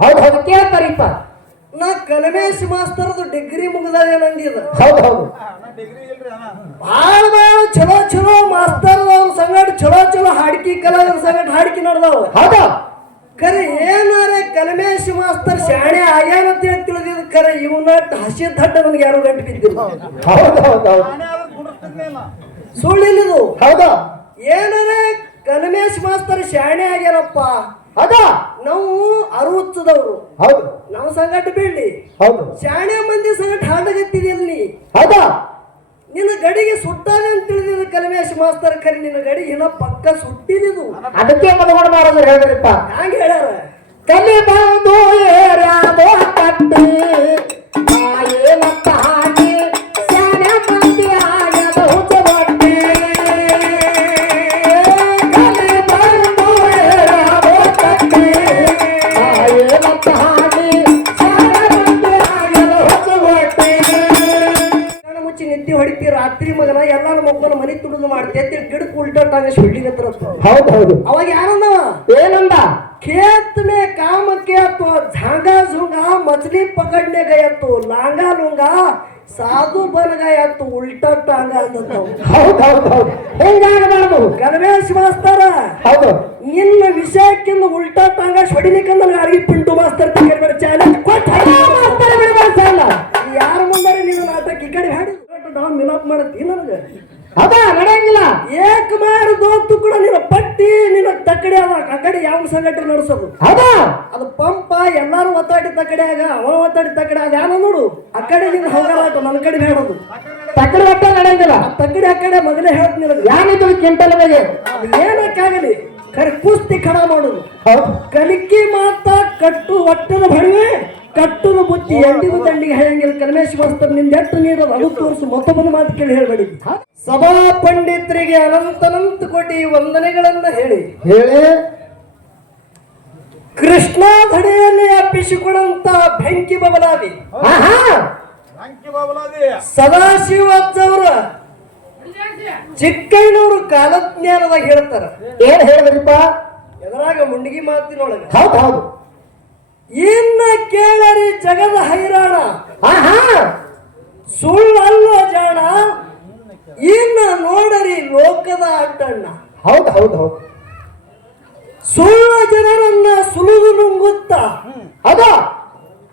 ಹೌದು ಹೌದು ಕೇಳ್ತಾರಿಪ್ಪ. ನಾ ಕಲಮೇಶ್ ಮಾಸ್ತರ್ದು ಡಿಗ್ರಿ ಮುಗ್ದಾಗ ನಂದಿದ. ಹೌದು ಹೌದು ಭಾಳ ಭಾಳ ಚಲೋ ಚಲೋ ಮಾಸ್ತರ್ದವ್ರ ಸಂಗಡ ಚಲೋ ಚಲೋ ಹಾಡ್ಕಿ ಕಲಾವಿದ್ರ ಸಂಗಡ ಹಾಡ್ಕಿ ನೋಡ್ದವ್. ಹೌದಾ ಖರೆ ಏನಾರೆ ಕಲಮೇಶ್ ಮಾಸ್ತರ್ ಶಾಣೆ ಆಗ್ಯಾನ ಅಂತ ಹೇಳಿ ತಿಳಿದಿದ್. ಖರೆ ಇವನ ಹಸಿ ದಡ್ಡ ನನಗೆ ಯಾರು ಗಂಟು ಬಿದ್ದಿಲ್ಲ. ಹೌದು ಹೌದು ಹೌದು ಸುಳ್ಳಿಲ್ಲದು. ಹೌದಾ ಏನಾರೆ ಕಲಮೇಶ್ ಮಾಸ್ತರ್ ಶಾಣೆ ಆಗ್ಯಾರಪ್ಪ. ಹೌದಾ ನಾವು ಅರುವತ್ತದವ್ರು ಹೌದು ನಾವು ಸಂಗಟ ಬೀಳ್ಲಿ ಹೌದು ಶಾಣೆ ಮಂದಿ ಸಂಗಟ ಹಾಡಗತ್ತಿದಿಲ್ಲ ನೀ. ಹೌದಾ ನಿನ್ನ ಗಡಿಗೆ ಸುಟ್ಟಾನೆ ಅಂತ ತಿಳಿದಿದ್ದು ಕಲಮೇಶ್ ಮಾಸ್ತರ್. ಖರೆ ನಿನ್ನ ಗಡಿ ಇನ್ನ ಪಕ್ಕ ಸುಟ್ಟಿದ್ದು. ಅದಕ್ಕೆ ಮದುವೆ ಮಾಡೋದು ಹೇಳಿದ್ರಿಪ್ಪ. ಹ್ಯಾಂಗ ಹೇಳ್ಯಾರ? ಕಲಿ ಬಂದು ಏರ್ಯಾದೋ ಕಟ್ಟಿ ಏನಂತ ಹಾಕಿ ಶಾಣೆ ಮಂದಿ ಆಗ್ಯದ ಹುಚ್ಚಬಟ್ಟಿ. ಕಲಿ ಬಂದು ಏರ್ಯಾದೋ ಕಟ್ಟಿ ಏನಂತ ಹಾಕಿ ಶಾಣೆ ಮಂದಿ ಆಗ್ಯದ ಹುಚ್ಚಬಟ್ಟಿ. ಮುಚ್ಚಿ ನಿದ್ದೆ ಹೊಡಿತಿ ರಾತ್ರಿ ಮಗನ ಎಲ್ಲಾರು ಮಕ್ಕಳು ಮನಿ ತುಡುದು ಮಾಡ್ತೈತಿ ಗಿಡಕ್ಕೆ ಉಲ್ಟಾಟಾಗ ಸುಳ್ಳಿಗತ್ರ. ಹೌದು ಹೌದು ಅವಾಗ ಯಾರಂದವ ಏನಂದ? खेत में काम किया तो झांगा झूंगा मछली पकड़ने गया तो लांगा लूंगा साधु बन गया तो उल्टा टांगा. ಹೌದು ಹೌದು ಹೌದು ಹೆಂಗಾಗಬಾರ್ದು ಕಲಮೇಶ್ ಮಾಸ್ತರ ಹೌದು ನಿನ್ನ ವಿಷಯಕ್ಕಿಂತ ಉಲ್ಟಾ ಟಾಂಗ ಹೊಡಿಲಿಕ್ಕೆ ನನಗೆ ಅರ್ಗಿ ಪಿಂಟು ಮಾಸ್ತರ್ ಬೇಡ ಚಾಲೆಂಜ್ ಕೊಟ್ಟ. ಯಾರ ಮುಂದಾರೆ ನೀನು ನಾಟಕ ಈ ಕಡೆ ಹಾಡಿ ನಾವು ಮಿಲಾಪ್ ಮಾಡತ್ತಿ ನನಗೆ ಹೌದಾ ನಡೆಯಂಗಿಲ್ಲ. ಏಕ ಮಾರು ದೋತ್ತು ಕೂಡ ನಿನ್ನ ಪಟ್ಟಿ ನಿನ್ನ ತಕ್ಕಡಿ ಅವ ಆ ಕಡೆ ಯಾವ ಸಂಘಟನೆ ನಡೆಸೋದು. ಹೌದಾ ಅದು ಪಂಪ ಎಲ್ಲಾರು ಒತ್ತಾಡಿ ತಕ್ಕಡಿಯಾಗ ಅವ ಒತ್ತಾಡಿ ತಕ್ಕಡಿ ಆಗ ಯಾರು ನೋಡು ಆ ಕಡೆ ನಿನ್ನ ಹೋಗಲಾಟ ನನ್ನ ಕಡೆ ಹೇಳೋದು. ತಕ್ಕಡಿ ಒಟ್ಟ ನಡೆಯಂಗಿಲ್ಲ. ಆ ತಕ್ಕಡಿ ಆ ಕಡೆ ಮೊದಲೇ ಹೇಳ್ತೀನಿ ನಿನಗೆ. ಯಾನಿದ್ದು ಕೆಂಟಲ್ ಬಗ್ಗೆ ಅದು ಏನಕ್ಕಾಗಲಿ ಖರೆ ಕುಸ್ತಿ ಖಡ ಮಾಡೋದು. ಹೌದು ಕಲಿಕೆ ಮಾತ ಕಟ್ಟು ಒಟ್ಟದ ಬಡಿವೆ ಕಟ್ಟುದ ಬುತ್ತಿ ಎಂದಿಗೂ ದಂಡಿಗೆ ಹೇಳಂಗಿಲ್ಲ. ಕಲಮೇಶ್ ಮಾಸ್ತರ್ ನಿಂದ ಎಷ್ಟು ನೀರು ಅದು ತೋರಿಸು ಮತ್ತೊಬ್ಬನ ಮಾತು ಕೇಳಿ ಹೇಳ್ಬೇಡಿ. ಸಭಾ ಪಂಡಿತರಿಗೆ ಅನಂತನಂತ ಕೋಟಿ ವಂದನೆಗಳನ್ನ ಹೇಳಿ ಹೇಳಿ ಕೃಷ್ಣ ಧಡೆಯಲ್ಲಿ ಅಪ್ಪಿಸಿಕೊಡಂತ ಬೆಂಕಿ ಬಬಲಾದಿ ಸದಾಶಿವಜ್ಜವ್ರ ಚಿಕ್ಕಯ್ಯನವರು ಕಾಲಜ್ಞಾನದಾಗ ಹೇಳ್ತಾರ. ಏನ್ ಹೇಳಿದ್ರಿಪ್ಪ? ಎದರಾಗ ಮುಂಡಿಗೆ ಮಾತಿನೊಳಗ ಹೌದು ಹೌದು ಇನ್ನ ಕೇಳರಿ ಜಗದ ಹೈರಾಣ ಆಹಾ ಸುಳ್ಳಲ್ಲೋ ಜಾಣ ಇನ್ನ ನೋಡರಿ ಲೋಕದ ಅಡ್ಡಣ್ಣ. ಹೌದು ಹೌದು ಹೌದು ಸುಳ್ಳ ಜನರನ್ನ ಸುಲಿದು ನುಂಗುತ್ತ ಅದ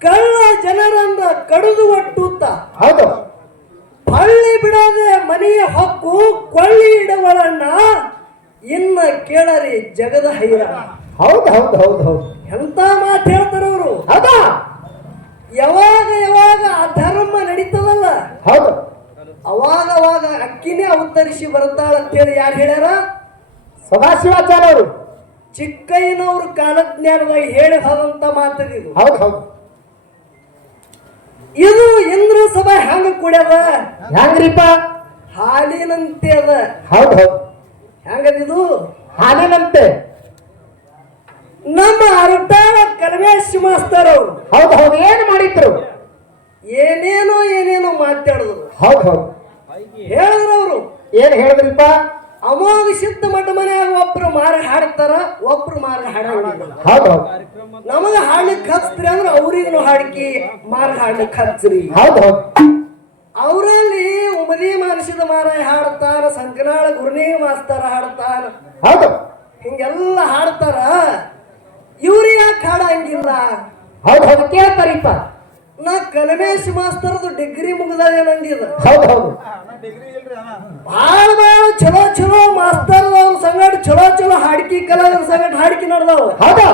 ಕಳ್ಳ ಜನರನ್ನ ಕಡಿದು ಒಟ್ಟುತ್ತ ಹೌದು ಹಳ್ಳಿ ಬಿಡದೆ ಮನೆಯ ಹೊಕ್ಕು ಕೊಳ್ಳಿ ಇಡವಳಣ್ಣ ಇನ್ನ ಕೇಳರಿ ಜಗದ ಹೈರಾಣ. ಹೌದು ಹೌದು ಹೌದು ಹೌದು ಎಂತ ಮಾತು ಹೇಳ್ತಾರ ಅವರು. ಹೌದಾ ಯಾವಾಗ ಯಾವಾಗ ಅಧರ್ಮ ನಡೀತದಲ್ಲ ಹೌದು ಅವಾಗ ಅವಾಗ ಅಕ್ಕಿನೇ ಅವತರಿಸಿ ಬರ್ತಾಳ ಅಂತೇಳಿ ಯಾರು ಹೇಳ್ಯಾರ? ಸದಾಶಿವಾಚಾರ್ಯ ಅವರು ಚಿಕ್ಕಯ್ಯನವ್ರ ಕಾಲಜ್ಞಾನವಾಗಿ ಹೇಳಿ ಹೋದಂತ ಮಾತದಿದು. ಹೌದು ಹೌದು ಇದು ಇಂದ್ರ ಸಭಾ ಹೆಂಗ ಕೂಡ್ಯದ? ಹೆಂಗ್ರಿಪ್ಪ? ಹಾಲಿನಂತೆ ಅದ. ಹೌದು ಹೌದು ಹೆಂಗದಿದು? ಹಾಲಿನಂತೆ. ನಮ್ಮ ಅರಟಾಳ ಕಲಮೇಶ್ ಮಾಸ್ತರ್ ಅವರು ಹೌದು ಹೌದು ಏನು ಮಾಡಿದ್ರು? ಏನೇನೋ ಏನೇನೋ ಮಾತಾಡಿದ್ರು. ಹೌದು ಹೌದು ಹೇಳಿದ್ರು ಅವರು. ಏನ್ ಹೇಳಿದ್ರಿಪ್ಪ? ಅಮೋಘ ಸಿದ್ಧ ಮಠ ಮನೆಯಾಗ ಒಬ್ರು ಮಾರ್ಗ ಹಾಡ್ತಾರ ಒಬ್ರು ಮಾರ್ಗ ಹಾಡಂಗಿಲ್ಲ. ಹೌದು ಹೌದು ನಮಗ ಹಾಡ್ಲಿಕ್ಕೆ ಹಚ್ಚ್ರಿ ಅಂದ್ರೆ ಅವ್ರಿಗೂ ಹಾಡ್ಕಿ ಮಾರ್ಗ ಹಾಡ್ಲಿಕ್ಕೆ ಹಚ್ಚ್ರಿ. ಹೌದು ಹೌದು ಅವರಲ್ಲಿ ಉಮದಿ ಮಾನಸಿದ ಮಾರಾಯ ಹಾಡ್ತಾರ, ಸಂಕನಾಳ ಗುರುನೇ ಮಾಸ್ತರ ಹಾಡ್ತಾರ, ಹೌದು ಹಿಂಗೆಲ್ಲ ಹಾಡ್ತಾರ. ಇವ್ರು ಯಾಕೆ ಹಾಡಂಗಿಲ್ಲ? ಹೌದು ಹೌದು ಕೇಳ್ತಾರಿಪ್ಪ. ನಾ ಕಲಮೇಶ್ ಮಾಸ್ತರ್ದು ಡಿಗ್ರಿ ಮುಗ್ದಾಗ ನಂದಿದ. ಹೌದು ಹೌದು ಭಾಳ ಭಾಳ ಚಲೋ ಚಲೋ ಮಾಸ್ತರ್ದವ್ರ ಸಂಗಡ ಚಲೋ ಚಲೋ ಹಾಡ್ಕಿ ಕಲಾವಿದ್ರ ಸಂಗಡ ಹಾಡ್ಕಿ ನೋಡ್ದವ್. ಹೌದಾ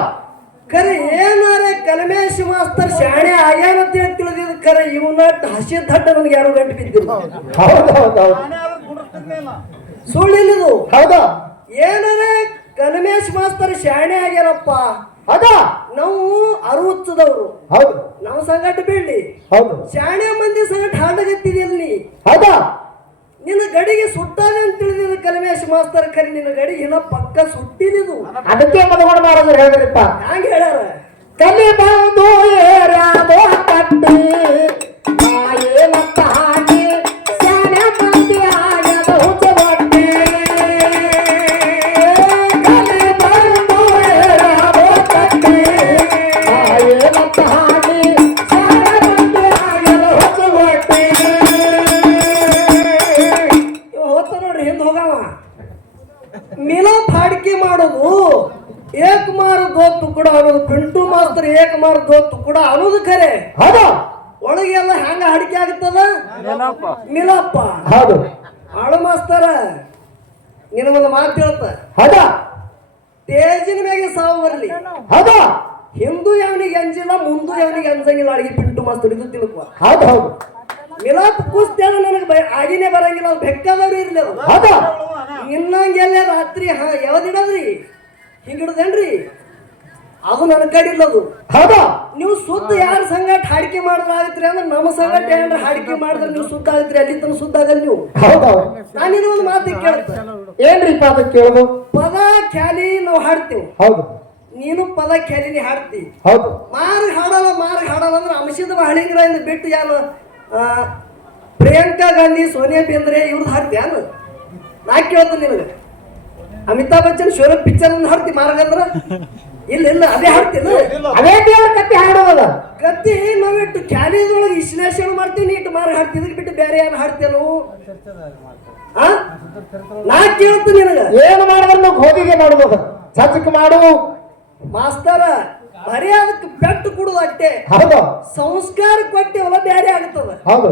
ಖರೆ ಏನಾರೆ ಕಲಮೇಶ್ ಮಾಸ್ತರ್ ಶಾಣೆ ಆಗ್ಯಾನ ಅಂತ ಹೇಳಿ ತಿಳಿದಿದ್. ಖರೆ ಇವನ ಹಸಿ ದಡ್ಡ ನನಗೆ ಯಾರು ಗಂಟು ಬಿದ್ದಿಲ್ಲ. ಹೌದು ಹೌದು ಹೌದು ಸುಳ್ಳಿಲ್ಲದು. ಹೌದಾ ಏನಾರೆ ಕಲಮೇಶ್ ಮಾಸ್ತರ್ ಶಾಣೆ ಆಗ್ಯಾರಪ್ಪ. ಹೌದಾ ನಾವು ಅರುವತ್ತದವ್ರು ಹೌದು ನಾವು ಸಂಗಟ ಬೀಳ್ಲಿ ಹೌದು ಶಾಣೆ ಮಂದಿ ಸಂಗಟ ಹಾಡಗತ್ತಿದಿಲ್ಲ ನೀ. ಹೌದಾ ನಿನ್ನ ಗಡಿಗೆ ಸುಟ್ಟಾನೆ ಅಂತ ತಿಳಿದಿದ್ದು ಕಲಮೇಶ್ ಮಾಸ್ತರ್. ಖರೆ ನಿನ್ನ ಗಡಿ ಇನ್ನ ಪಕ್ಕ ಸುಟ್ಟಿದ್ದು. ಅದಕ್ಕೆ ಮದುವೆ ಮಾಡೋದು ಹೇಳಿದ್ರಿಪ್ಪ. ಹ್ಯಾಂಗ ಹೇಳ್ಯಾರ? ಕಲಿ ಬಂದು ಏರ್ಯಾದೋ ಕಟ್ಟಿ ಏನಂತ ಹಾಕಿ ಶಾಣೆ ಮಂದಿ ಆಗ್ಯದ ಹುಚ್ಚಬಟ್ಟಿ. ಕಲಿ ಬಂದು ಏರ್ಯಾದೋ ಕಟ್ಟಿ ಅನ್ನೋದು ಪಿಂಟು ಮಾಸ್ತರ್ ಏಕ ಮಾರ್ಗೋತ್ತು ಕೂಡ ಅನ್ನೋದು ಖರೆ. ಹೌದು ಒಳಗೆಲ್ಲ ಹೆಂಗ ಅಡಿಕೆ ಆಗ್ತದ ಮಿಲಪ್ಪ. ಹೌದು ಆಳು ಮಾಸ್ತರ ನಿನಗೊಂದು ಮಾತು ಹೇಳ್ತ. ಹೌದಾ ತೇಜಿನ ಮ್ಯಾಗೆ ಸಾವು ಬರ್ಲಿ. ಹೌದಾ ಹಿಂದೂ ಯಾವನಿಗೆ ಅಂಜಿಲ್ಲ, ಮುಂದೂ ಯಾವನಿಗೆ ಅಂಜಂಗಿಲ್ಲ. ಅಡಿಗೆ ಪಿಂಟು ಮಾಸ್ತರ್ ಇದು ತಿಳ್ಕೊ. ಹೌದು ಹೌದು ಮಿಲಾಪ್ ಕುಸ್ತಿ ಅದು ನನಗೆ ಆಗಿನೇ ಬರಂಗಿಲ್ಲ. ಅದು ಬೆಕ್ಕದವ್ರು ಇರ್ಲಿ. ಅದು ಹೌದಾ ಇನ್ನಂಗೆಲ್ಲ ರಾತ್ರಿ ಯಾವ್ದಿಡದ್ರಿ ಹಿಂಗಿಡದೇನ್ರಿ ಅದು ನನ್ನ ಕಡೆ ಇಲ್ಲದು. ಹೌದಾ ನೀವು ಸುದ್ದ ಯಾರ ಸಂಗಟ ಹಾಡಿಕೆ ಮಾಡಿದ್ರಾಗತ್ರಿ ಅಂದ್ರೆ ನಮ್ಮ ಸಂಗಟ ಏನಾರ ಹಾಡಿಕೆ ಮಾಡಿದ್ರೆ ನೀವು ಸುದ್ದ ಆಗತ್ರಿ. ಅಲ್ಲಿ ತನಕ ಸುದ್ದ ಆಗಲ್ಲ ನೀವು. ಹೌದೌದು ನಾನು ಇನ್ನೊಂದು ಮಾತು ಕೇಳ್ತ. ಏನ್ರಿಪ್ಪ ಅದು ಕೇಳೋದು? ಪದ ಖ್ಯಾಲಿ ನಾವು ಹಾಡ್ತೇವೆ. ಹೌದು ನೀನು ಪದ ಖ್ಯಾಲಿನಿ ಹಾಡ್ತಿ. ಹೌದು ಮಾರ್ಗ ಹಾಡಲ್ಲ ಅಂದ್ರೆ ಅಂಶದ ಹಳಿಂಗ್ರಿಂದ ಬಿಟ್ಟು ಯಾರು ಪ್ರಿಯಾಂಕಾ ಗಾಂಧಿ, ಸೋನಿಯಾ ಬೇಂದ್ರೆ ಇವ್ರದ್ದು ಹಾಡ್ತೀಯಾನು? ನಾ ಕೇಳ್ತೀನಿ ನಿನಗೆ. ಅಮಿತಾಬ್ ಬಚ್ಚನ್ ಶೋರ ಪಿಕ್ಚರ್ ಹಾಡ್ತಿ ಮಾರ್ಗ ಅಂದ್ರ ಇಲ್ಲ ಇಲ್ಲ ಅದೇ ಹಾಡ್ತೀನಿ. ಅದೇ ದೇವ್ರ ಕತ್ತಿ ಹಾಡೋದ ಕತ್ತಿ ನಾವಿಟ್ಟು ಕ್ಯಾಲಿದೊಳಗೆ ವಿಶ್ಲೇಷಣೆ ಮಾಡ್ತೀನಿ. ಇಟ್ಟು ಮಾರ್ಗ ಹಾಡ್ತಿದ್ ಬಿಟ್ಟು ಬೇರೆ ಯಾರು ಹಾಡ್ತೇನು? ನಾ ಕೇಳ್ತೀನಿ ನಿನಗ. ಏನು ಮಾಡಿದ್ರು ಗೋಧಿಗೆ ಮಾಡುವುದು ಚಚಕ್ ಮಾಡು ಮಾಸ್ತರ. ಬರೀ ಅದಕ್ಕೆ ಪೆಟ್ಟು ಕೊಡುದು ಅಟ್ಟೆ. ಹೌದು ಸಂಸ್ಕಾರ ಕೊಟ್ಟೇವಲ್ಲ ಬೇರೆ ಆಗ್ತದ. ಹೌದು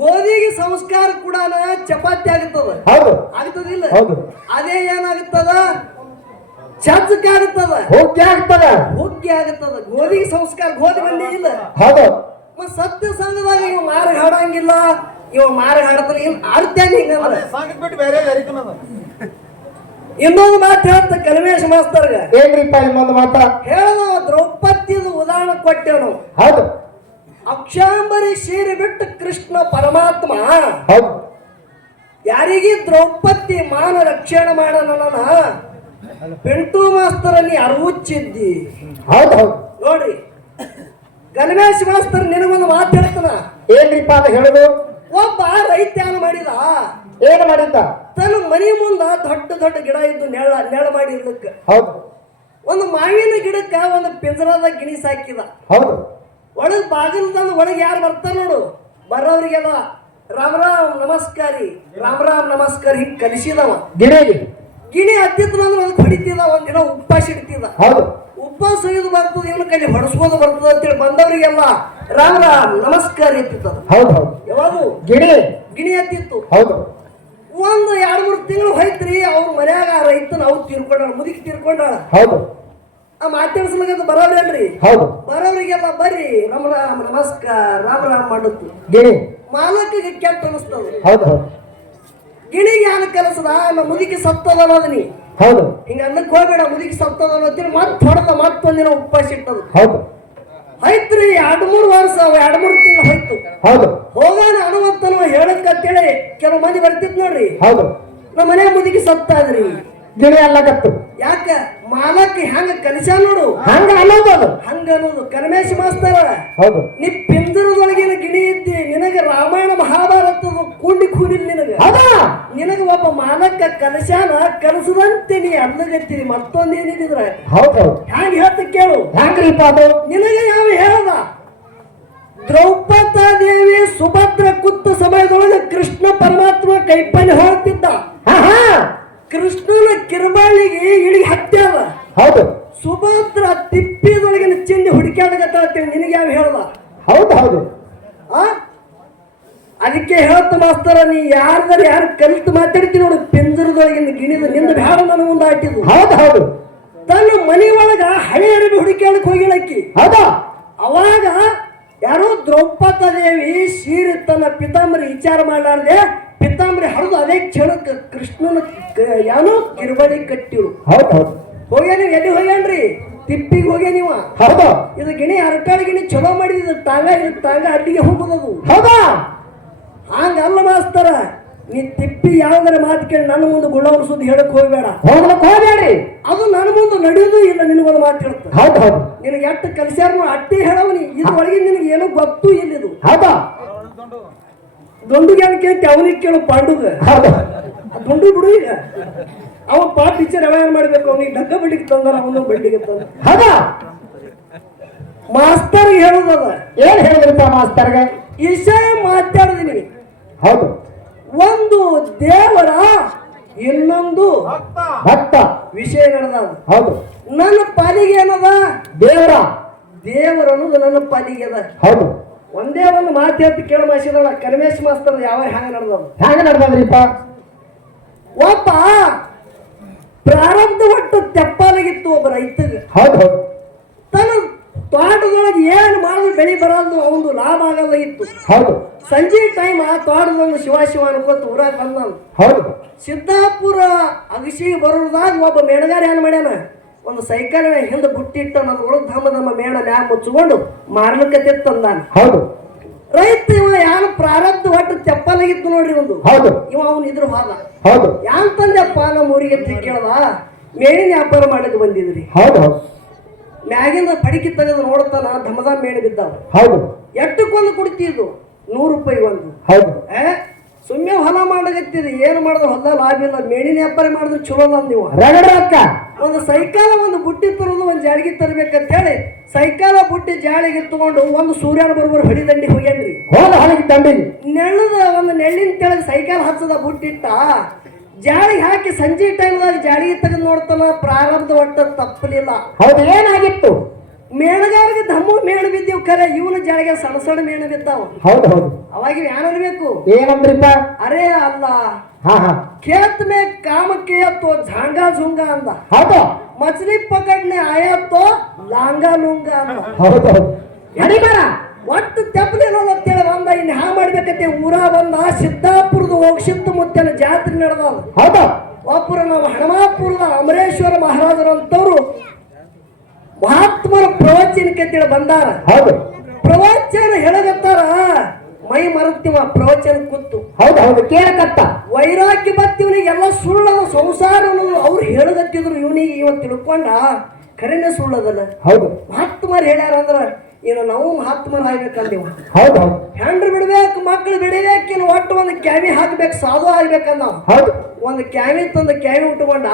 ಗೋಧಿಗೆ ಸಂಸ್ಕಾರ ಕೂಡ ಚಪಾತಿ ಆಗುತ್ತದ. ಹೌದು ಆಗ್ತದಿಲ್ಲ? ಹೌದು ಅದೇ ಏನಾಗುತ್ತದ? ಚಚ್ಚಕ್ ಆಗುತ್ತದ, ಹೋಗಿ ಆಗ್ತದ, ಹುಗ್ಗಿ ಆಗುತ್ತದ. ಗೋಧಿಗೆ ಸಂಸ್ಕಾರ ಗೋಧಿ ಬಂದಿ ಇಲ್ಲ. ಹೌದು ಮತ್ ಸತ್ಯ ಸಂಘದಾಗ ಇವ್ ಮಾರ್ಗ ಹಾಡಂಗಿಲ್ಲ, ಇವ ಮಾರ್ಗ ಹಾಡ್ತಾರ. ಇವ್ ಆಡ್ತೇನೆ ಹಿಂಗಂದ್ರ ಇನ್ನೊಂದು ಮಾತು ಹೇಳ್ತ ಕಲ್ಮೇಶ್ ಮಾಸ್ತರ್ಗ. ಏನ್ರಿಪ್ಪ ಇನ್ನೊಂದು ಮಾತ ಹೇಳದ ದ್ರೌಪದಿದ ಉದಾಹರಣೆ ಕೊಟ್ಟೇನು. ಹೌದು ಅಕ್ಷಾಂಬರಿ ಸೀರೆ ಬಿಟ್ಟು ಕೃಷ್ಣ ಪರಮಾತ್ಮ ಹೌದು ಯಾರಿಗೆ ದ್ರೌಪದಿ ಮಾನ ರಕ್ಷಣೆ ಮಾಡೋಣ. ಪಿಂಟು ಮಾಸ್ತರ ನೀ ಅರ್ವುಚ್ಚಿದ್ದಿ. ಹೌದು ಹೌದು ನೋಡ್ರಿ ಗಣೇಶ್ ಮಾಸ್ತರ್ ನಿನಗೊಂದು ಮಾತು ಹೇಳ್ತಾನ. ಏನ್ರಿಪ್ಪ ಅದು ಹೇಳುದು? ಒಬ್ಬ ರೈತ ಏನ್ ಮಾಡಿದ? ಏನು ಮಾಡಿದ್ದ? ತನ್ನ ಮನೆ ಮುಂದ ದೊಡ್ಡ ದೊಡ್ಡ ಗಿಡ ಇದ್ದು ನೆಳ ಮಾಡಿ ಇರ್ಲಿಕ್ಕ ಹೌದು ಒಂದು ಮಾವಿನ ಗಿಡಕ್ಕ ಒಂದು ಪಿಂಜರದ ಗಿಣಿ ಸಾಕಿದ. ಹೌದು ಒಳಗ್ ಬಾಗಿಲು ತಂದು ಒಳಗೆ ಯಾರು ಬರ್ತಾರ ನೋಡು, ಬರೋರಿಗೆಲ್ಲ ರಾಮ್ ರಾಮ್ ನಮಸ್ಕಾರಿ, ರಾಮ್ ರಾಮ್ ನಮಸ್ಕಾರ ಹಿಂಗ್ ಕಲಿಸಿದವ. ಗಿಣಿಗೆ ಗಿಣಿ ಹತ್ತಿತ್ತು ಅಂದ್ರೆ ಅದಕ್ಕೆ ಹೊಡಿತಿದ. ಒಂದಿನ ಉಪವಾಸ ಇಡ್ತಿದ. ಹೌದು ಉಪವಾಸ ಒಯ್ದು ಬರ್ತದ, ಇವನ ಕೈಲಿ ಹೊಡಸ್ಕೋದು ಬರ್ತದ ಅಂತೇಳಿ ಬಂದವರಿಗೆಲ್ಲ ರಾಮ್ ರಾಮ್ ನಮಸ್ಕಾರ ಎತ್ತಿತ್ತದ. ಹೌದು ಹೌದು ಯಾವಾಗ ಗಿಣಿ ಹತ್ತಿತ್ತು. ಹೌದು ಒಂದು 2-3 ತಿಂಗಳು ಹೋಯ್ತ್ರಿ. ಅವ್ರ ಮನ್ಯಾಗ ರೈತನ ಅವ್ರು ತೀರ್ಕೊಂಡ, ಮುದುಕಿ ತೀರ್ಕೊಂಡಾಳ. ಹೌದು ಆ ಮಾತಾಡ್ಸ್ಲಿಕ್ಕೆ ಬರೋರೇನ್ರಿ? ಹೌದು ಬರೋರಿಗೆಲ್ಲ ಬರ್ರಿ ರಾಮ್ ರಾಮ್ ನಮಸ್ಕಾರ ರಾಮ್ ರಾಮ್ ಮಾಡುತ್ತು. ಗಿಣಿ ಮಾಲಕಿಗೆ ಕೆಟ್ಟ ಅನಿಸ್ತದ. ಹೌದು ಹೌದು ಗಿಣಿಗೆ ಯಾನ ಕೆಲಸದ ನಮ್ಮ ಮುದುಕಿ ಸತ್ತದ ಅನ್ನೋದು. ನೀ ಹೌದು ಹಿಂಗ ಅನ್ನಕ್ ಹೋಗ್ಬೇಡ. ಮುದುಕಿ ಸತ್ತದ ಅನ್ನೋದ್ರಿ ಮತ್ತೆ ಹೊಡೆದ ಮತ್ತೊಂದಿನ ಉಪವಾಸ ಇಟ್ಟದು. ಹೌದು ಆಯ್ತ್ರಿ 2-3 ವರ್ಷ 2-3 ತಿಂಗಳು ಹೋಯ್ತು. ಹೌದು ಹೋಗಾನ ಅನುವಂತನ ಹೇಳಕ್ಕಂತೇಳಿ ಕೆಲವು ಮಂದಿ ಬರ್ತಿದ್ ನೋಡ್ರಿ. ಹೌದು ನಮ್ಮ ಮನೆ ಮುದುಕಿ ಸತ್ತಾದ್ರಿ. ಗಿಣಿ ಅಲ್ಲಕತ್ತು. ಯಾಕ ಮಾಲಕ್ ಹೆಂಗ ಕಲಿಸ ನೋಡು, ಹಂಗ ಅನ್ನೋದು ಅದು. ಹಂಗ ಅನ್ನೋದು ಕಲ್ಮೇಶ್ ಮಾಸ್ತರ. ಹೌದು ನೀ ಪಿಂಜರದೊಳಗಿನ ಗಿಣಿ ಇದ್ದಿ. ನಿನಗೆ ರಾಮಾಯಣ ಮಹಾಭಾರತದ ಕೂಡಿಲ್ ನಿನಗ. ನಿನಗ ಒಬ್ಬ ಮಾಲಕ್ಕ ಕಲಶಾನ ಕಲಸದಂತೆ ನೀ ಅಲ್ಲಗತ್ತೀರಿ. ಮತ್ತೊಂದೇನಿದ್ರ ಹೌದು ಹ್ಯಾಂಗ ಹೇಳ್ತ ಕೇಳು. ಹ್ಯಾಂಗ್ರಿಪ್ಪ ಅದು? ನಿನಗೆ ಯಾವ ಹೇಳ್ದ? ದ್ರೌಪದಾದೇವಿ ಸುಭದ್ರ ಕುತ್ತ ಸಮಯದೊಳಗೆ ಕೃಷ್ಣ ಪರಮಾತ್ಮ ಕೈಪಲ್ಲಿ ಹೋಗ್ತಿದ್ದ. ಕೃಷ್ಣನ ಕಿರುಬಾಳಿಗೆ ಇಳಿಗೆ ಹತ್ಯಾದ. ಹೌದು ಸುಭದ್ರ ತಿಪ್ಪಿದೊಳಗಿನ ಚಿಂದಿ ಹುಡುಕ್ಯಾಡಗತ್ತೇಳಿ ನಿನಗೆ ಯಾವ ಹೇಳ್ದ? ಹೌದು ಹೌದು ಅದಕ್ಕೆ ಹೇಳ್ತ ಮಾಸ್ತರ, ನೀ ಯಾರು ಕಲಿತು ಮಾತಾಡ್ತೀನಿ ನೋಡು. ಪಿಂಜರದೊಳಗಿನ ಗಿಣಿದ ನಿಂದ ಬ್ಯಾಡ ನನ್ನ ಮುಂದೆ ಆಟಿದ್ದು. ಹೌದು ಹೌದು ತನ್ನ ಮನೆ ಒಳಗ ಹಳೆ ಅರಬಿ ಹುಡುಕ್ಯಾಡಕ್ ಹೋಗಿಳಕ್ಕಿ. ಹೌದಾ ಅವಾಗ ಯಾರೋ ದ್ರೌಪದಾದೇವಿ ಸೀರೆ ತನ್ನ ಪಿತಾಂಬರಿ ವಿಚಾರ ಮಾಡಲಾರ್ದೆ ಪಿತಾಂಬರಿ ಹರಿದು ಅದೇ ಕ್ಷಣಕ್ಕೆ ಕೃಷ್ಣನ ಯಾನೋ ಕಿರುಬಳಿ ಕಟ್ಟಿರು. ಹೌದು ಹೌದು ಹೋಗ್ಯಾನ. ಎಲ್ಲಿ ಹೋಗ್ಯಾನ್ರಿ? ತಿಪ್ಪಿಗೆ ಹೋಗ್ಯ ನೀವ. ಹೌದಾ ಇದು ಗಿಣಿ ಅರಟಾಳ ಗಿಣಿ ಚಲೋ ಮಾಡಿದ ತಾಂಗ ಅಲ್ಲಿಗೆ ಹೋಗುದದು. ಹೌದಾ ಹಂಗಲ್ಲ ಮಾಸ್ತರ. ನೀ ತಿಪ್ಪಿ ಯಾವ್ದಾರ ಮಾತು ಕೇಳಿ ನನ್ನ ಮುಂದೆ ಗುಳ್ಳವನ ಸುದ್ದಿ ಹೇಳಕ್ ಹೋಗ್ಬೇಡ. ಹೋಗ್ಲಕ್ ಹೋಗ್ಬೇಡ್ರಿ. ಅದು ನನ್ನ ಮುಂದೆ ನಡೆಯೋದು ಇಲ್ಲ. ನಿನಗೊಂದು ಮಾತು ಹೇಳ್ತ. ಹೌದು ಹೌದು ನಿನಗೆ ಎಷ್ಟು ಕಲಿಸ್ಯಾರ ಅಟ್ಟೆ ಹೇಳವನಿ. ಇದು ಒಳಗೆ ನಿನಗೆ ಏನೋ ಗೊತ್ತೂ ಇಲ್ಲಿದು. ಹೌದಾ ದೊಂಡುಗೆ ಕೇಳ್ತಿ ಅವನಿಗೆ ಕೇಳು ಪಾಂಡುಗ. ಹೌದು ದೊಂಡು ಬಿಡು. ಈಗ ಅವ ಪಾಪ ಟೀಚರ್ ಯಾವ ಏನ್ ಮಾಡ್ಬೇಕು? ಅವನಿಗೆ ಡಗ್ಗ ಬಡ್ಡಿಗೆ ತಂದಾರ, ಅವನು ಬಡ್ಡಿಗೆ ತಂದ. ಹೌದಾ ಮಾಸ್ತರ್ ಹೇಳುದದ. ಏನ್ ಹೇಳಿದ್ರಪ್ಪ ಮಾಸ್ತರ್ಗೆ? ವಿಷಯ ಮಾತಾಡಿದೀನಿ. ಹೌದು ಒಂದು ದೇವರ ಇನ್ನೊಂದು ಭಕ್ತ ವಿಷಯ ನಡೆದ. ಹೌದು. ನನ್ನ ಪಾಲಿಗೆ ಏನದ? ದೇವರ ದೇವರ ಅನ್ನೋದು ನನ್ನ ಪಾಲಿಗೆ ಅದ. ಹೌದು. ಒಂದೇ ಒಂದು ಮಾತು ಎತ್ತು ಕೇಳ ಮಾಸಿದಳ ಕರಿಮೇಶ್ ಮಾಸ್ತರ್ ಯಾವ ಹ್ಯಾಂಗ ನಡೆದವ? ಹ್ಯಾಂಗ ನಡೆದ್ರಿಪ್ಪ? ಒಬ್ಬ ಪ್ರಾರಬ್ಧ ಒಟ್ಟು ತೆಪ್ಪಾಲಾಗಿತ್ತು ಒಬ್ಬ ರೈತಗೆ. ಹೌದು ಹೌದು. ತನ್ನ ತೋಟದೊಳಗೆ ಏನು ಮಾಡಿದ್ರು ಬೆಳಿ ಬರೋದು ಅವನು ಲಾಭ ಆಗಲ್ಲ ಇತ್ತು. ಹೌದು. ಸಂಜೆ ಟೈಮ್ ಆ ತೋಟದೊಂದು ಶಿವ ಅನ್ಕೋತ ಊರಾಗ ಬಂದ. ಹೌದು. ಸಿದ್ದಾಪುರ ಅಗಸಿಗೆ ಬರೋದಾಗ ಒಬ್ಬ ಮೇಣಗಾರ ಏನ್ ಮಾಡ್ಯಾನ, ಒಂದು ಸೈಕಲ್ ಹಿಂದೆ ಬುಟ್ಟಿಟ್ಟ ಅದ್ರೊಳಗೆ ಧಮ್ಮ ಮೇಣ ಮ್ಯಾಗ ಮುಚ್ಚಿಕೊಂಡು ಮಾರ್ಲಿಕ್ಕೆ ತಂದಾನ. ಹೌದು. ರೈತ ಇವ ಯಾರು ಪ್ರಾರಬ್ಧ ಒಟ್ಟು ತೆಪ್ಪಲಾಗಿತ್ತು ನೋಡ್ರಿ ಒಂದು. ಹೌದು. ಇವ ಅವನು ಇದ್ರ ಹೋದ. ಹೌದು. ಯಾನ್ ತಂದೆಪ್ಪ ನಮ್ಮ ಊರಿಗೆ ಕೇಳದ, ಮೇಣಿನ ವ್ಯಾಪಾರ ಮಾಡಕ್ಕೆ ಬಂದಿದ್ರಿ. ಹೌದು. ಮ್ಯಾಗಿಂದ ಪಡಿಕೆ ತೆಗೆದು ನೋಡ್ತಾನ ಧಮದ ಮೇಣು ಬಿದ್ದಾವ. ಹೌದು. ಎಟ್ಟಕ್ಕೊಂದು ಕುಡಿತಿದ್ದು 100 ರೂಪಾಯಿ ಒಂದು. ಹೌದು. ಸುಮ್ಮನೆ ಹೊಲ ಮಾಡಕತ್ತಿದ್ರಿ, ಏನು ಮಾಡಿದ್ರೆ ಹೊಲ ಲಾಭ ಇಲ್ಲ, ಮೇಣಿನ ವ್ಯಾಪಾರ ಮಾಡಿದ್ರೆ ಚಲೋ ಅಲ್ಲ ನೀವು. ರಗಡ ಒಂದು ಸೈಕಲ್ ಒಂದು ಬುಟ್ಟಿ ತರೋದು ಒಂದು ಜಾಳಿಗೆ ತರಬೇಕಂತ ಹೇಳಿ ಸೈಕಲ್ ಬುಟ್ಟಿ ಜಾಳಿಗೆ ತಗೊಂಡು ಒಂದು ಸೂರ್ಯನ ಬರೋಬ್ಬರ ಹೊಡಿದಂಡಿ ಹೋಗ್ಯಾನ್ರಿ. ಹೊಲಿಗೆ ದಂಡಿಗೆ ನೆಳ್ಳದ ಒಂದು ನೆಳ್ಳಿನ ತೆಳಗೆ ಸೈಕಲ್ ಹಚ್ಚದ ಬುಟ್ಟಿಟ್ಟ ಜಾಳಿಗೆ ಹಾಕಿ ಸಂಜೆ ಟೈಮ್ದಾಗ ಜಾಳಿಗೆ ತೆಗೆದು ನೋಡ್ತಾನ ಪ್ರಾರಬ್ಧ ಒಟ್ಟ ತಪ್ಪಲಿಲ್ಲ. ಹೌದು. ಏನಾಗಿತ್ತು? ಮೇಣಗಾರಿಗೆ ದಮ್ಮು ಮೇಣ ಬಿದ್ದೀವ್ ಖರೆ, ಇವನ ಜಾಳಿಗೆ ಸಣ್ಣ ಸಣ್ಣ ಮೇಣ ಬಿದ್ದಾವ. ಹೌದು ಹೌದು. ಅವಾಗ ಏನಿರ್ಬೇಕು? ಏನಂದ್ರಿಪ್ಪ? ಅರೇ ಅಲ್ಲ, ಹಾ ಹಾ, खेत में काम किया तो झांगा झूंगा अंदा. ಹೌದು. मछली पकड़ने आया तो लांगा लूंगा अंदा. ಹೌದು ಹೌದು. ನಡಿಬಾರ ಒಟ್ಟು ತೆಪ್ಪಲಿಲ್ಲ ಅಂತೇಳಿ ಬಂದ. ಇನ್ನು ಹ್ಯಾ ಮಾಡ್ಬೇಕಂತೆ ಊರ ಬಂದ ಸಿದ್ದಾಪುರದ ಹೋಗ್ಸಿದ್ದ ಮುತ್ತನ ಜಾತ್ರೆ ನಡೆದ. ಹೌದು. ಒಬ್ಬರು ನಾವು ಹಣಮಾಪುರದ ಅಮರೇಶ್ವರ ಮಹಾರಾಜರು ಅಂತವ್ರು ಮಹಾತ್ಮರ ಪ್ರವಚನಕ್ಕೆ ಅಂತೇಳಿ ಬಂದಾರ. ಹೌದು. ಪ್ರವಚನ ಹೇಳಗತ್ತಾರ, ಮೈ ಮರತಿವ ಪ್ರವಚನ ಕೂತು. ಹೌದು ಹೌದು. ಕೇಳಕತ್ತ ವೈರಾಗ್ಯ ಬತ್ತಿವನಿಗೆ ಎಲ್ಲ ಸುಳ್ಳದ ಸಂಸಾರ ಅನ್ನೋದು ಅವ್ರು ಹೇಳಗತ್ತಿದ್ರು. ಇವನಿಗೆ ಇವತ್ತು ತಿಳ್ಕೊಂಡ ಖರೇನೆ ಸುಳ್ಳದಲ್ಲ. ಹೌದು. ಮಹಾತ್ಮರು ಹೇಳ್ಯಾರ ಅಂದ್ರ ಏನು ನಾವು ಮಹಾತ್ಮರು ಆಗ್ಬೇಕಂದಿವ. ಹೌದು ಹೌದು. ಹೆಂಡ್ರು ಬಿಡ್ಬೇಕು, ಮಕ್ಳು ಬಿಡಬೇಕು, ಇನ್ನು ಒಟ್ಟು ಒಂದು ಕ್ಯಾವಿ ಹಾಕ್ಬೇಕು, ಸಾಧು ಆಗ್ಬೇಕಂದ. ಹೌದು. ಒಂದು ಕ್ಯಾವಿ ತಂದು ಕ್ಯಾವಿ ಉಟ್ಕೊಂಡ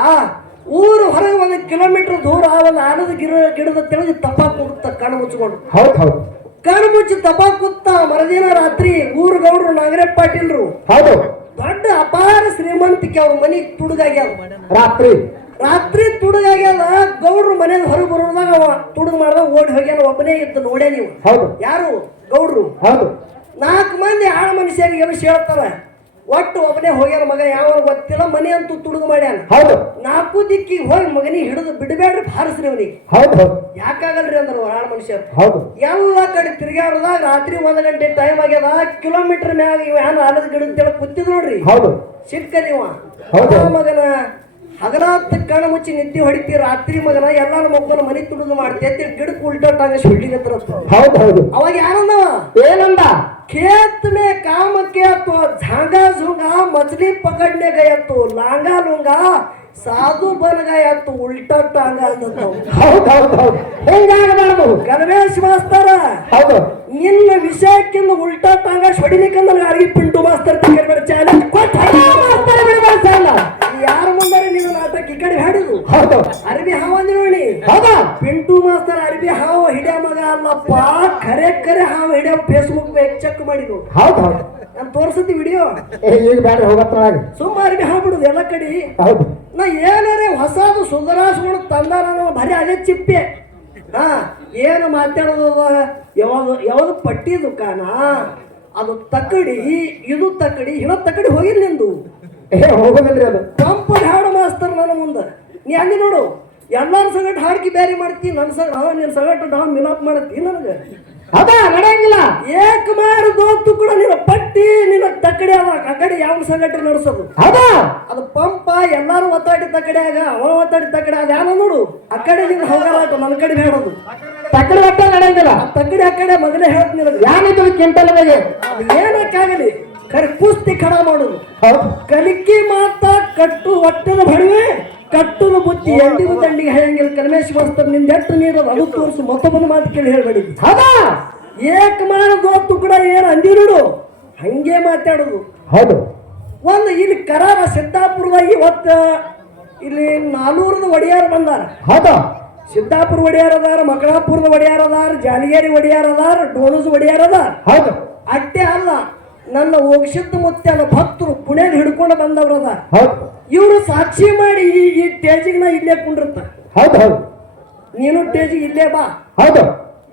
ಊರು ಹೊರಗೆ 1 ಕಿಲೋಮೀಟರ್ ದೂರ ಒಂದು ಆಲದ ಗಿಡದ ತೆಳಗೆ ತಪ್ಪಾಕ್ ಹೋಗುತ್ತ ಕಣ್ಣು ಮುಚ್ಕೊಂಡು. ಹೌದು ಹೌದು. ಕಣ್ಣು ಮುಚ್ಚಿ ತಪ್ಪಾಕ್ ಕೂತ ಮರದಿನ ರಾತ್ರಿ ಊರು ಗೌಡ್ರು ನಾಗರೇ ಪಾಟೀಲ್ರು ಹೌದು. ದೊಡ್ಡ ಅಪಾರ ಶ್ರೀಮಂತಿಕೆ ಅವ್ರ ಮನಿ ತುಡುಗಾಗ್ಯಾವ. ರಾತ್ರಿ ತುಡುಗಾಗ್ಯಾವ. ಗೌಡ್ರು ಮನೆ ಹೊರಗೆ ಬರೋದಾಗ ಅವ ತುಡುಗ್ ಮಾಡ್ದಾಗ ಓಡಿ ಹೋಗ್ಯಾನ. ಒಬ್ಬನೇ ಇದ್ದು ನೋಡೇ ನೀವು. ಹೌದು. ಯಾರು? ಗೌಡ್ರು. ಹೌದು. 4 ಮಂದಿ ಆಳ ಮನುಷ್ಯರಿಗೆ ಎಬ್ಬಿಸಿ ಹೇಳ್ತಾರ, ಒಟ್ಟು ಒಬ್ಬನೇ ಹೋಗ್ಯಾನ ಮಗ, ಯಾವ ಗೊತ್ತಿಲ್ಲ, ಮನೆ ಅಂತೂ ತುಡುಗು ಮಾಡ್ಯಾನ. ಹೌದು. 4 ದಿಕ್ಕಿಗೆ ಹೋಗಿ ಮಗನಿಗೆ ಹಿಡಿದು ಬಿಡಬೇಡ್ರಿ, ಭಾರಿಸ್ರಿ ಅವನಿಗೆ. ಹೌದು ಹೌದು. ಯಾಕಾಗಲ್ರಿ ಅಂದ್ರು ಆಳ ಮನುಷ್ಯರು. ಹೌದು. ಎಲ್ಲ ಕಡೆ ತಿರ್ಗಾಡ್ದಾಗ ರಾತ್ರಿ 1 ಗಂಟೆ ಟೈಮ್ ಆಗ್ಯದ. ಕಿಲೋಮೀಟರ್ ಮ್ಯಾಗ ಇವ ಏನು ಆಲದ ಗಿಡದ ಕೂತಿದ್ ನೋಡ್ರಿ. ಹೌದು. ಸಿಕ್ಕದಿವ ಹೌದು. ಮಗನ ಹಗರಾತ್ ಕಣ್ಣು ಮುಚ್ಚಿ ನಿದ್ದೆ ಹೊಡಿತಿ. ರಾತ್ರಿ ಮಗನ ಎಲ್ಲಾರು ಮಕ್ಕಳು ಮನಿ ತುಡುದು ಮಾಡ್ತೈತಿ, ಗಿಡಕ್ಕೆ ಉಲ್ಟಾಟ ಸುಳ್ಳಿಗತ್ರ. ಹೌದು ಹೌದು. ಅವಾಗ ಯಾರಂದವ? ಏನಂದ? खेत में काम किया तो झांगा झूंगा, मछली पकड़ने गया तो लांगा लूंगा, साधु बन गया तो उल्टा टांगा. ಹೌದು ಹೌದು ಹೌದು. ಹೆಂಗಾಗಬಾರ್ದು ಗಣೇಶ್ ಮಾಸ್ತರ, ಹೌದು. ನಿನ್ನ ವಿಷಯಕ್ಕಿಂತ ಉಲ್ಟಾ ಟಾಂಗ ಹೊಡಿಲಿಕ್ಕೆ ಅಡಿಗೆ ಪಿಂಟು ಮಾಸ್ತರ್ ತೆಗೆದ್ಬೇಡ ಚಾಲೆಂಜ್ ಕೊಟ್ಟು ಯಾರ ಮುಂದಾರೆ ನೀನು ನಾಟಕ ಈ ಕಡೆ ಹಾಡಿದು. ಹೌದು. ಅರಬಿ ಹಾವ ಅಂದಿ ನೋಡಿ. ಹೌದಾ? ಪಿಂಟು ಮಾಸ್ತರ್ ಅರಬಿ ಹಾವ ಹಿಡಿಯ ಮಗ ಅಲ್ಲಪ್ಪ, ಖರೆ ಹಾವ ಹಿಡಿಯ ಫೇಸ್ಬುಕ್ ಚೆಕ್ ಮಾಡಿದ್ರು. ಹೌದು ಹೌದು. ನಾನು ತೋರ್ಸತಿ ವಿಡಿಯೋ. ಈಗ ಬೇಡ ಹೋಗತ್ತೊಳಗೆ ಸುಮ್ಮ ಅರಬಿ ಹಾವು ಬಿಡುದು ಎಲ್ಲ ಕಡೆ. ಹೌದು. ನಾ ಏನಾರೇ ಹೊಸದು ಸುಧಾರಿಸ್ಕೊಂಡು ತಂದಾರ ಬರೀ ಅದೇ ಚಿಪ್ಪೆ. ಏನು ಮಾತಾಡೋದು? ಯಾವುದು ಪಟ್ಟಿ ದುಕಾನ, ಅದು ತಕಡಿ, ಇದು ತಕಡಿ, ಇನ್ನೊಂದು ತಕಡಿ ಹೋಗಿಲ್ಲ ನಿಂದು. ಹೋಗೋದಿಲ್ರಿ ಅದು. ಕಂಪನಿ ಹಾಡು ಮಾಸ್ತರ್ ನನ್ನ ಮುಂದೆ ನೀ ಅಲ್ಲಿ ನೋಡು. ಎಲ್ಲಾರ ಸಂಗಟ ಹಾಡ್ಕಿ ಬೇರೆ ಮಾಡ್ತಿ, ನಿನ್ನ ಸಂಗಟ ನಾವು ಮಿಲಾಪ್ ಮಾಡತ್ತಿ ನನಗೆ. ಹೌದಾ? ನಡೆಯಂಗಿಲ್ಲ. ಏಕ ಮಾರದೋತು ಕೂಡ ನಿನ್ನ ಪಟ್ಟಿ ನಿನ್ನ ತಕಡಿ ಅವ ಆ ಕಡೆ ಯಾವ ಸಂಗಟ ನಡೆಸೋದು. ಹೌದಾ? ಅದು ಪಂಪ ಎಲ್ಲಾರು ಒತ್ತಾಡಿ ತಕಡಿಯಾಗ ಅವ ಒತ್ತಾಡಿ ತಕಡಿ ಅದ ಯಾನ ನೋಡು. ಆ ಕಡೆ ನಿನ್ನ ಹೋಗಾಟ ನನ್ನ ಕಡೆ ಹೇಳೋದು. ತಕ್ಕಡಿ ಒಟ್ಟ ನಡೆಯಂಗಿಲ್ಲ. ತಕಡಿ ಆ ಕಡೆ ಮೊದಲೇ ಹೇಳ್ತೀನಿ ನನಗೆ. ಯಾನಿದ್ದು ಕೆಂಟಲ್ ಮೇಲೆ ಏನಕ್ಕಾಗಲಿ ಖರೆ ಕುಸ್ತಿ ಖಡ ಮಾಡೋದು. ಹೌದು. ಕಲಿಕೆ ಮಾತಾ ಕಟ್ಟು ಒಟ್ಟದ ಬಡಿವೆ, ಕಟ್ಟುದ ಬುತ್ತಿ ಎಂದಿಗೂ ದಂಡಿಗೆ ಹೇಳಂಗಿಲ್ಲ. ಕಲ್ಮೇಶ್ ಮಾಸ್ತರ್ ನಿಂದ ಎಷ್ಟು ನೀರು ಅದು ತೋರಿಸು, ಮತ್ತೊಬ್ಬನ ಮಾತು ಕೇಳಿ ಹೇಳ್ಬೇಡಿ. ಹೌದಾ? ಏಕ ಮಾರದೋತು ಕೂಡ ಏನು ಅಂದಿರು ಹಂಗೆ ಮಾತಾಡೋದು. ಹೌದು. ಒಂದು ಇಲ್ಲಿ ಕರಾರ ಸಿದ್ದಾಪುರದಾಗ ಇವತ್ತು ಇಲ್ಲಿ 400 ಒಡೆಯಾರ ಬಂದಾರ. ಹೌದಾ? ಸಿದ್ದಾಪುರ ಒಡೆಯಾರ ಅದಾರ, ಮಕಳಾಪುರದ ಒಡೆಯಾರ ಅದಾರ, ಜಾಲಿಗೇರಿ ಒಡೆಯಾರ ಅದಾರ, ಡೋಣಸ್ ಒಡೆಯಾರ ಅದಾರ. ಹೌದು. ಅಟ್ಟೆ ಅಲ್ಲ, ನನ್ನ ಹೋಗಿಸಿದ್ದ ಮುತ್ತೆನ ಭಕ್ತರು ಪುಣೆಗೆ ಹಿಡ್ಕೊಂಡು ಬಂದವ್ರ ಅದಾರ. ಹೌದು. ಇವ್ರು ಸಾಕ್ಷಿ ಮಾಡಿ ಈ ಟೇಜಿಗೆ ನಾ ಇಲ್ಲೇ ಕುಂಡಿರ್ತ. ಹೌದು ಹೌದು ನೀನು ಟೇಜಿಗೆ ಇಲ್ಲೇ ಬಾ. ಹೌದು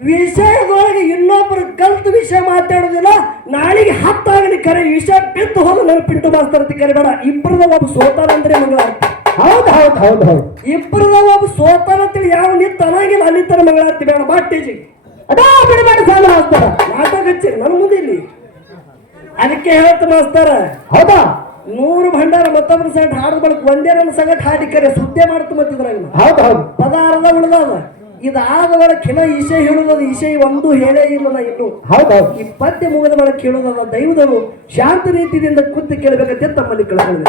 ವಿಷಯದೊಳಗೆ ಇನ್ನೊಬ್ರು ಕಲ್ತು ವಿಷಯ ಮಾತಾಡೋದಿಲ್ಲ. ನಾಳೆಗೆ ಹತ್ತಾಗಲಿ ಕರೆ ವಿಷಯ ಬಿತ್ತು ಹೋದ ನನ್ನ ಪಿಂಟು ಮಾಸ್ತರ್ ಅಂತ ಕರಿಬೇಡ. ಇಬ್ಬರದ ಒಬ್ಬ ಸೋತಾನ ಅಂದ್ರೆ ಮಂಗಳಾರತಿ. ಹೌದು ಹೌದು ಹೌದು ಹೌದು ಇಬ್ಬರದ ಒಬ್ಬ ಸೋತಾನ ಅಂತೇಳಿ ಯಾವ ನಿಂತ ಅನ್ನಂಗಿಲ್ಲ ಅಲ್ಲಿ ತರ ಮಂಗಳಾರತಿ ಬೇಡ ಬಾ ಟೇಜಿಗೆ. ಅದಾ ಬಿಡಬೇಡ ಸಾಲ ಹಾಕ್ತಾರ. ನಾಟಕ ಹಚ್ಚಿರಿ ನನ್ನ ಮುಂದೆ ಇಲ್ಲಿ. ಅದಕ್ಕೆ ಹೇಳ್ತ ಮಾಸ್ತಾರ ಹೌದಾ 100 ಭಂಡಾರ ಮತ್ತೊಬ್ಬರ ಸೈಡ್ ಹಾಡಿದ ಬಳಕ ಒಂದೇ ನನ್ನ ಸಂಗಟ ಹಾಡಿ ಕರೆ ಸುದ್ದೆ ಮಾಡ್ತು ಮತ್ತಿದ್ರಾಗ ಹೌದು ಹೌದು ಪದಾರ್ಧ ಉಳ್ದದ. ಇದಾದ ಬಳಕ ಇನ್ನ ಈಶೆ ಹೇಳುದದ. ಈಶೆ ಒಂದು ಹೇಳೇ ಇಲ್ಲ ನಾ ಇನ್ನು. ಹೌದು ಹೌದು ಈ ಪದ್ಯ ಮುಗಿದ ಬಳಕ ಹೇಳುದದ. ದೈವದವರು ಶಾಂತ ರೀತಿಯಿಂದ ಕೂತು ಕೇಳಬೇಕಂತ ತಮ್ಮಲ್ಲಿ ಕೇಳ್ಕೊಳ್ಳಿ.